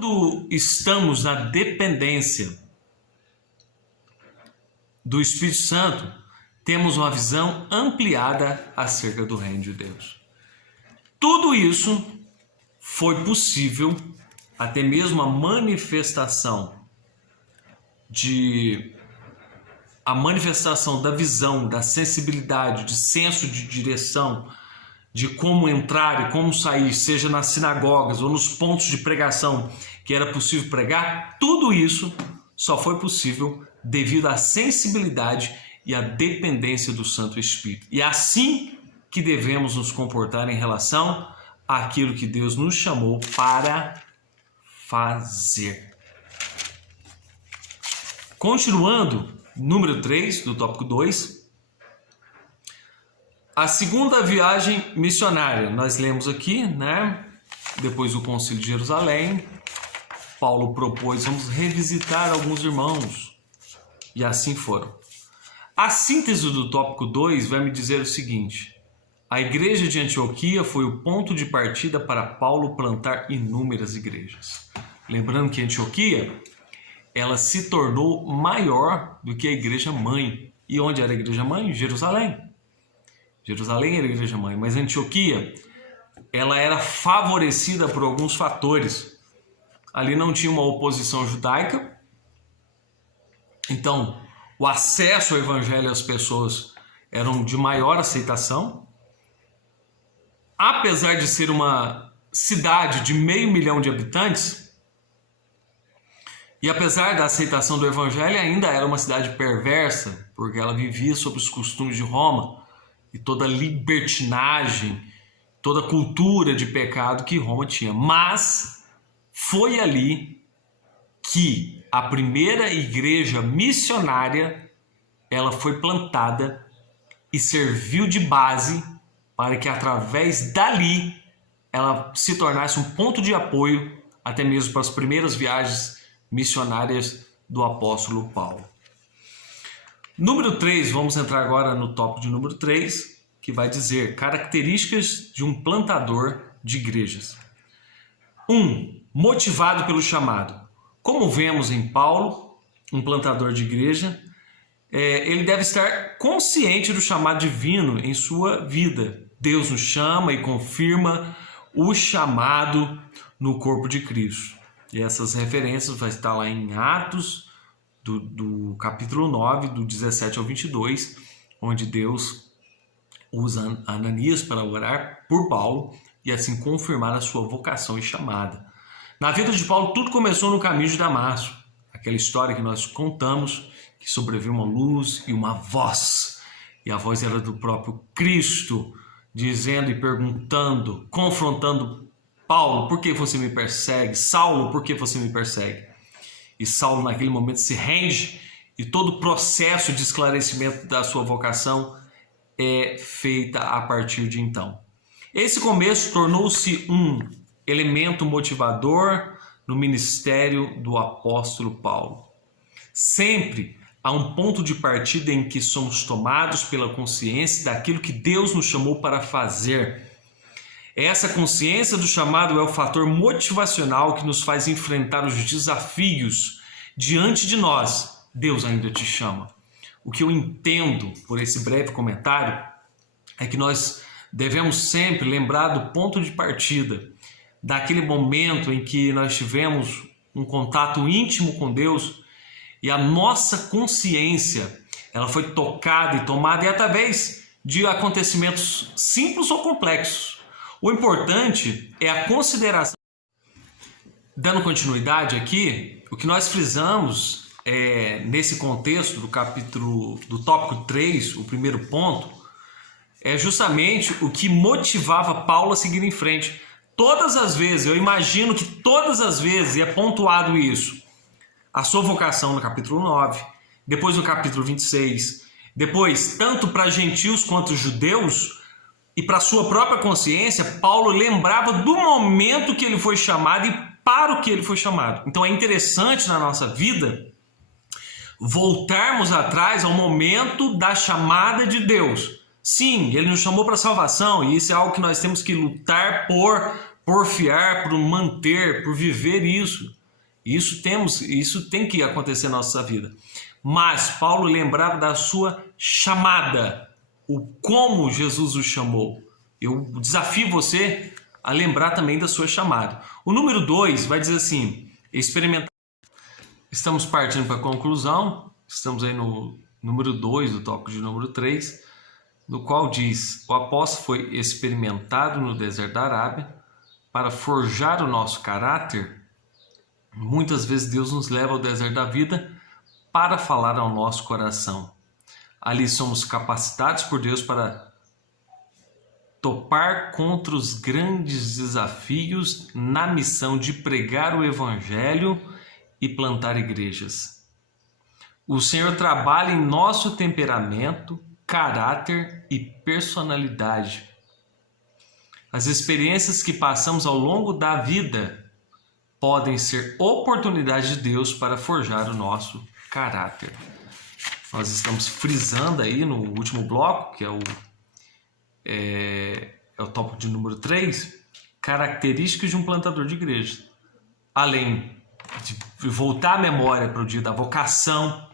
Quando estamos na dependência do Espírito Santo, temos uma visão ampliada acerca do reino de Deus. Tudo isso foi possível, até mesmo a manifestação da visão, da sensibilidade, de senso de direção, de como entrar e como sair, seja nas sinagogas ou nos pontos de pregação que era possível pregar, tudo isso só foi possível devido à sensibilidade e à dependência do Santo Espírito. E é assim que devemos nos comportar em relação àquilo que Deus nos chamou para fazer. Continuando, número 3 do tópico 2, a segunda viagem missionária. Nós lemos aqui, né? Depois do Concílio de Jerusalém, Paulo propôs, vamos revisitar alguns irmãos. E assim foram. A síntese do tópico 2 vai me dizer o seguinte: a igreja de Antioquia foi o ponto de partida para Paulo plantar inúmeras igrejas. Lembrando que Antioquia, ela se tornou maior do que a igreja mãe. E onde era a igreja mãe? Jerusalém. Jerusalém era a igreja mãe, mas Antioquia, ela era favorecida por alguns fatores. Ali não tinha uma oposição judaica, então o acesso ao evangelho às pessoas eram de maior aceitação. Apesar de ser uma cidade de 500 mil de habitantes, e apesar da aceitação do evangelho, ainda era uma cidade perversa, porque ela vivia sob os costumes de Roma e toda a libertinagem, toda a cultura de pecado que Roma tinha. Mas foi ali que a primeira igreja missionária ela foi plantada e serviu de base para que através dali ela se tornasse um ponto de apoio até mesmo para as primeiras viagens missionárias do apóstolo Paulo. Número 3, vamos entrar agora no tópico de número 3, que vai dizer características de um plantador de igrejas. 1. Motivado pelo chamado. Como vemos em Paulo, um plantador de igreja, ele deve estar consciente do chamado divino em sua vida. Deus nos chama e confirma o chamado no corpo de Cristo. E essas referências vai estar lá em Atos, do capítulo 9, do 17 ao 22, onde Deus usa Ananias para orar por Paulo e assim confirmar a sua vocação e chamada. Na vida de Paulo, tudo começou no caminho de Damasco. Aquela história que nós contamos, que sobreveio uma luz e uma voz. E a voz era do próprio Cristo, dizendo e perguntando, confrontando Paulo, por que você me persegue? Saulo, por que você me persegue? E Saulo naquele momento se rende e todo o processo de esclarecimento da sua vocação é feita a partir de então. Esse começo tornou-se um elemento motivador no ministério do apóstolo Paulo. Sempre há um ponto de partida em que somos tomados pela consciência daquilo que Deus nos chamou para fazer. Essa consciência do chamado é o fator motivacional que nos faz enfrentar os desafios diante de nós. Deus ainda te chama. O que eu entendo por esse breve comentário é que nós devemos sempre lembrar do ponto de partida, daquele momento em que nós tivemos um contato íntimo com Deus e a nossa consciência ela foi tocada e tomada e através de acontecimentos simples ou complexos. O importante é a consideração. Dando continuidade aqui, o que nós frisamos nesse contexto do tópico 3, o primeiro ponto, é justamente o que motivava Paulo a seguir em frente. Todas as vezes, eu imagino que todas as vezes é pontuado isso. A sua vocação no capítulo 9, depois no capítulo 26, depois, tanto para gentios quanto judeus, e para sua própria consciência, Paulo lembrava do momento que ele foi chamado e para o que ele foi chamado. Então é interessante na nossa vida voltarmos atrás ao momento da chamada de Deus. Sim, ele nos chamou para a salvação e isso é algo que nós temos que lutar porfiar, por manter, por viver isso. Isso tem que acontecer na nossa vida. Mas Paulo lembrava da sua chamada, o como Jesus o chamou. Eu desafio você a lembrar também da sua chamada. O número 2 vai dizer assim, experimentar. Estamos partindo para a conclusão, estamos aí no número 2 do tópico de número 3, no qual diz, o apóstolo foi experimentado no deserto da Arábia para forjar o nosso caráter. Muitas vezes Deus nos leva ao deserto da vida para falar ao nosso coração. Ali somos capacitados por Deus para topar contra os grandes desafios na missão de pregar o Evangelho e plantar igrejas. O Senhor trabalha em nosso temperamento, caráter e personalidade. As experiências que passamos ao longo da vida podem ser oportunidade de Deus para forjar o nosso caráter. Nós estamos frisando aí no último bloco, que é o tópico de número 3, características de um plantador de igreja. Além de voltar a memória para o dia da vocação,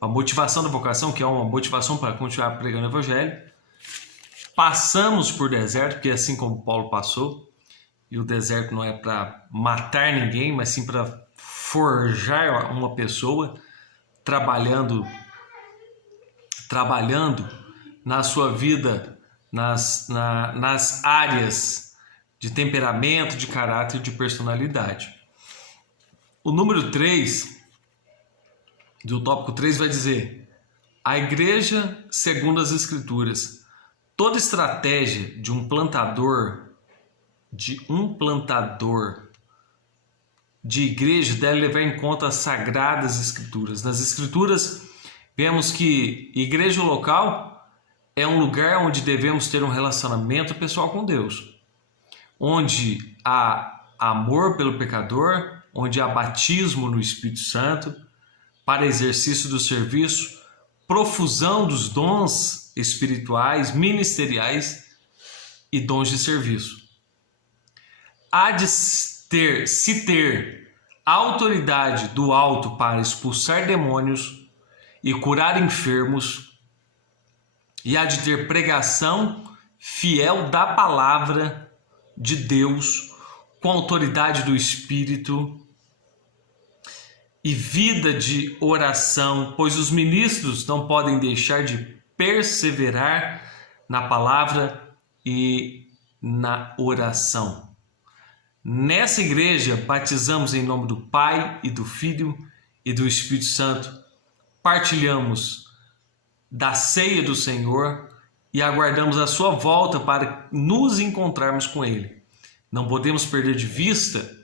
a motivação da vocação, que é uma motivação para continuar pregando o Evangelho. Passamos por deserto, porque é assim como Paulo passou, e o deserto não é para matar ninguém, mas sim para forjar uma pessoa, trabalhando na sua vida, nas áreas de temperamento, de caráter e de personalidade. O número 3, do tópico 3, vai dizer: a igreja segundo as Escrituras. Toda estratégia de um plantador de igreja deve levar em conta as sagradas Escrituras. Nas Escrituras, vemos que igreja local é um lugar onde devemos ter um relacionamento pessoal com Deus, onde há amor pelo pecador, onde há batismo no Espírito Santo, para exercício do serviço, profusão dos dons espirituais, ministeriais e dons de serviço. Há de se ter autoridade do alto para expulsar demônios e curar enfermos, e há de ter pregação fiel da palavra de Deus, com autoridade do Espírito, e vida de oração, pois os ministros não podem deixar de perseverar na palavra e na oração. Nessa igreja, batizamos em nome do Pai e do Filho e do Espírito Santo, partilhamos da ceia do Senhor e aguardamos a sua volta para nos encontrarmos com Ele. Não podemos perder de vista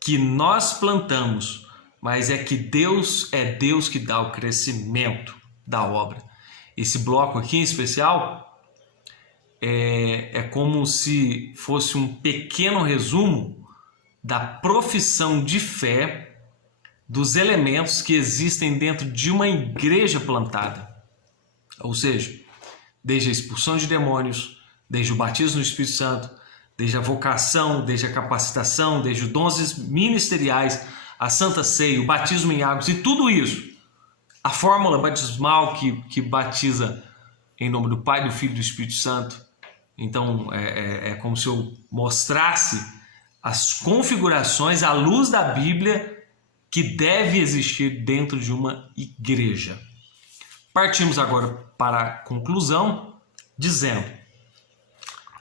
que nós plantamos, mas é que Deus é Deus que dá o crescimento da obra. Esse bloco aqui em especial é como se fosse um pequeno resumo da profissão de fé, dos elementos que existem dentro de uma igreja plantada. Ou seja, desde a expulsão de demônios, desde o batismo no Espírito Santo, desde a vocação, desde a capacitação, desde os dons ministeriais, a Santa Ceia, o batismo em águas e tudo isso. A fórmula batismal que batiza em nome do Pai, do Filho e do Espírito Santo. Então, é como se eu mostrasse as configurações à luz da Bíblia que deve existir dentro de uma igreja. Partimos agora para a conclusão, dizendo...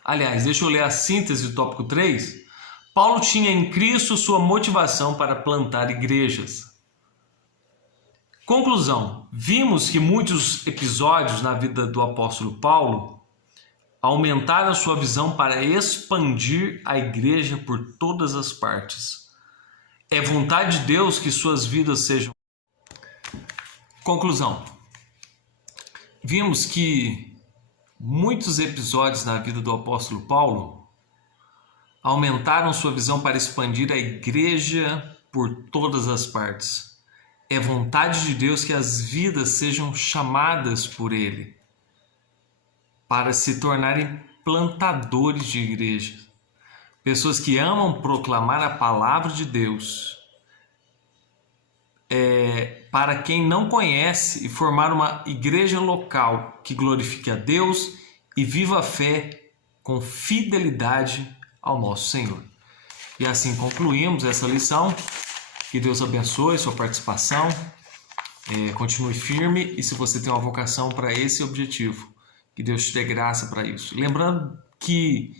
Aliás, deixa eu ler a síntese do tópico 3. Paulo tinha em Cristo sua motivação para plantar igrejas. Conclusão. Vimos que muitos episódios na vida do apóstolo Paulo aumentaram a sua visão para expandir a igreja por todas as partes. É vontade de Deus que suas vidas sejam... Conclusão. Vimos que muitos episódios na vida do apóstolo Paulo aumentaram sua visão para expandir a igreja por todas as partes. É vontade de Deus que as vidas sejam chamadas por Ele para se tornarem plantadores de igreja. pessoas que amam proclamar a palavra de Deus para quem não conhece e formar uma igreja local que glorifique a Deus e viva a fé com fidelidade ao nosso Senhor. E assim concluímos essa lição. Que Deus abençoe sua participação, continue firme, e se você tem uma vocação para esse objetivo, que Deus te dê graça para isso. Lembrando que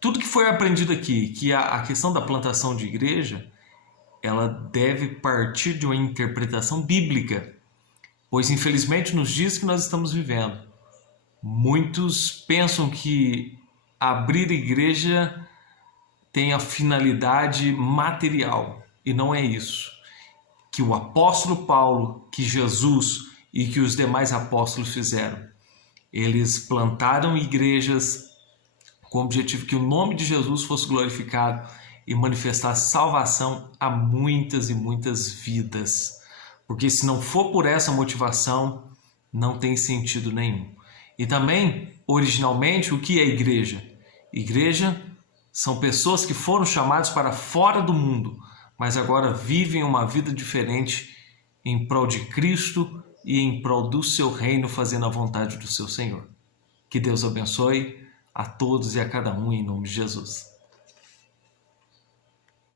tudo que foi aprendido aqui, que a questão da plantação de igreja, ela deve partir de uma interpretação bíblica, pois infelizmente nos dias que nós estamos vivendo, muitos pensam que abrir igreja tem a finalidade material, e não é isso. Que o apóstolo Paulo, que Jesus e que os demais apóstolos fizeram, eles plantaram igrejas com o objetivo que o nome de Jesus fosse glorificado e manifestar salvação a muitas e muitas vidas. Porque se não for por essa motivação, não tem sentido nenhum. E também, originalmente, o que é igreja? Igreja são pessoas que foram chamadas para fora do mundo, mas agora vivem uma vida diferente em prol de Cristo e em prol do seu reino, fazendo a vontade do seu Senhor. Que Deus abençoe a todos e a cada um em nome de Jesus.